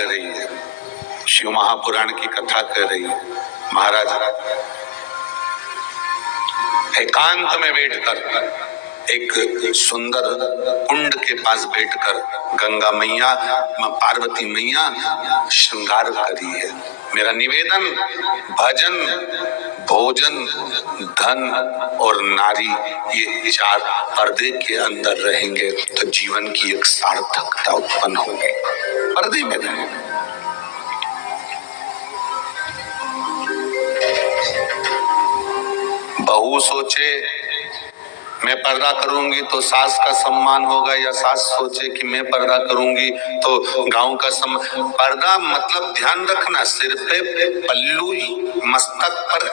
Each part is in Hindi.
कर रही है, शिव महापुराण की कथा कर रही है। महाराज एकांत में बैठकर एक सुंदर कुंड के पास बैठकर गंगा मैया पार्वती मैया श्रृंगार करी है। मेरा निवेदन, भजन, भोजन, धन और नारी, ये चार पर्दे के अंदर रहेंगे तो जीवन की एक सार्थकता उत्पन्न होगी। पर्दे में रहेंगे। बहू सोचे मैं पर्दा करूंगी तो सास का सम्मान होगा, या सास सोचे कि मैं पर्दा करूंगी तो गांव का सम्मान। पर्दा मतलब ध्यान रखना, सिर पे पल्लू, मस्तक पर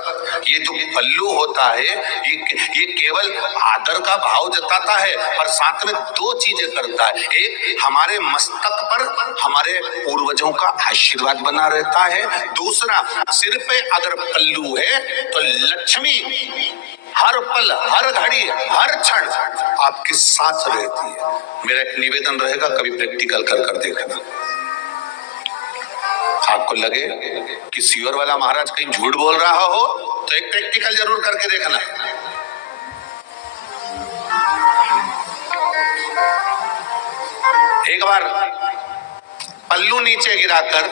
ये जो पल्लू होता है ये केवल आदर का भाव जताता है, और साथ में दो चीजें करता है। एक, हमारे मस्तक पर हमारे पूर्वजों का आशीर्वाद बना रहता है। दूसरा, सिर पे अगर पल्लू है तो लक्ष्मी हर पल, हर घड़ी, हर क्षण आपके साथ रहती है। मेरा एक निवेदन रहेगा, कभी प्रैक्टिकल कर देखना। आपको लगे कि सियोर वाला महाराज कहीं झूठ बोल रहा हो तो एक प्रैक्टिकल जरूर करके देखना। एक बार पल्लू नीचे गिराकर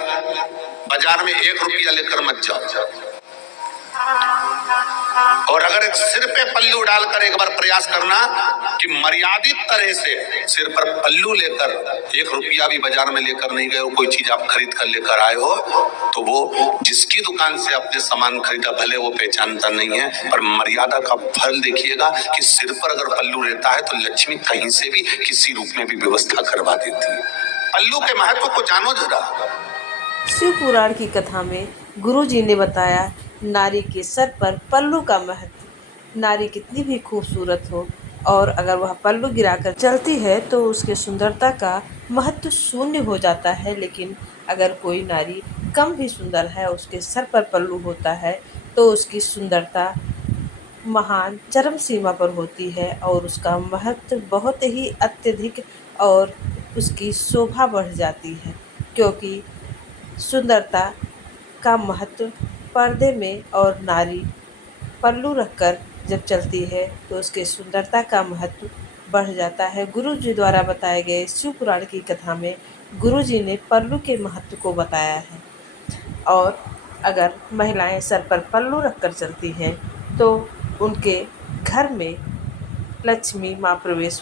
बाजार में 1 रुपया लेकर मत जाओ, और अगर सिर पे पल्लू डालकर एक बार प्रयास करना कि मर्यादित तरह से सिर पर पल्लू लेकर 1 रुपया भी बाजार में लेकर नहीं गए हो, कोई चीज आप खरीद कर लेकर आए हो, तो वो जिसकी दुकान से आपने सामान खरीदा भले वो पहचानता नहीं है, पर मर्यादा का फल देखिएगा कि सिर पर अगर पल्लू रहता है तो लक्ष्मी कहीं से भी किसी रूप में भी व्यवस्था करवा देती है। पल्लू के महत्व को जानो जरा। शिव पुराण की कथा में गुरु जी ने बताया नारी के सर पर पल्लू का महत्व। नारी कितनी भी खूबसूरत हो और अगर वह पल्लू गिराकर चलती है तो उसके सुंदरता का महत्व शून्य हो जाता है। लेकिन अगर कोई नारी कम भी सुंदर है, उसके सर पर पल्लू होता है तो उसकी सुंदरता महान चरम सीमा पर होती है और उसका महत्व बहुत ही अत्यधिक, और उसकी शोभा बढ़ जाती है। क्योंकि सुंदरता का महत्व पर्दे में, और नारी पल्लू रखकर जब चलती है तो उसके सुंदरता का महत्व बढ़ जाता है। गुरु जी द्वारा बताए गए शिव पुराण की कथा में गुरु जी ने पल्लू के महत्व को बताया है। और अगर महिलाएं सर पर पल्लू रखकर चलती हैं तो उनके घर में लक्ष्मी माँ प्रवेश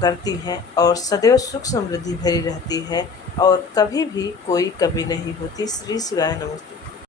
करती हैं और सदैव सुख समृद्धि भरी रहती है और कभी भी कोई कमी नहीं होती। श्री शिवाय नमस्ते।